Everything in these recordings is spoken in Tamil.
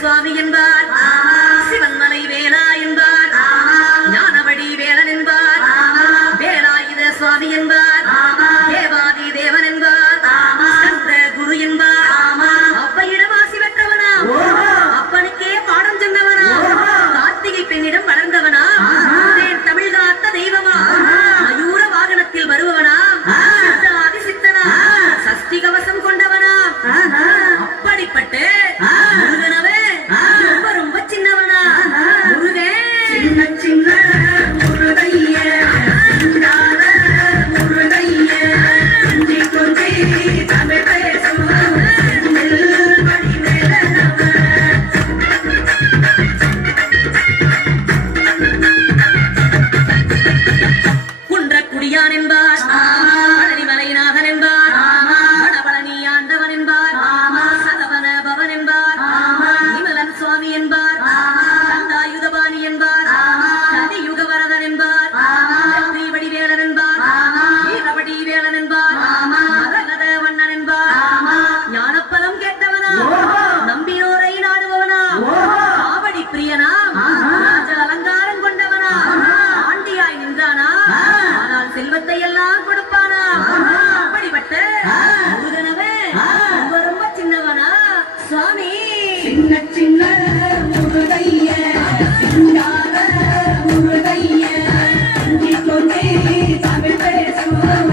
சுவாமி என்பார், சிவன்மலை வேலா என்பார், ஞானவடி வேலன் என்பார், வேலாயுத சுவாமி என்பார், தேவாதி தேவன் என்பார், சந்திர குரு என்பார், அப்பையிடம் ஆசி பெற்றவனா, அப்பனுக்கே பாடம் சொன்னவனா, கார்த்திகை பெண்ணிடம் வளர்ந்தவனா, தமிழ் காத்த தெய்வமா, மயூர வாகனத்தில் வருபவனா, சித்தாதி சித்தனா, சஷ்டி கவசம் கொண்டவனா, அப்படிப்பட்டு முருகனவே ரொம்ப ரொம்ப சின்னவனா, முருகன் சின்ன சின்ன முருகைய சிங்கார முருகைய கொஞ்சி கொஞ்சி தமிழ் பேசுவோம் குன்றக்குடியான் என்பார், பழனிமலைநாதன் என்பார், வடபழனி ஆண்டவன் என்பார், சரவண பவன் என்பார், நிமலன் சுவாமி என்பார், கந்தாயுதபாணி என்பார், கலியுக வரதன் என்பார், வெற்றி வடிவேலன் என்பார், வீரவடி வேலன் என்பார், மரகத வண்ணன் என்பார், ஞானப்பலம் கேட்டவனா, நம்பினோரை நாடுபவனா, காவடி பிரியனா, ராஜ அலங்காரம் கொண்டவனா, ஆண்டியாய் நின்றானா, ஆனால் செல்வத்தை எல்லாம் கொடுப்பானா, அப்படிப்பட்ட முருகனவே ரொம்ப ரொம்ப சின்னவனா, சுவாமி சின்ன சின்ன முருகைய சிங்கார முருகைய கொஞ்சி கொஞ்சி தமிழ் பேசுவோம்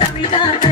தமிழ் காத்த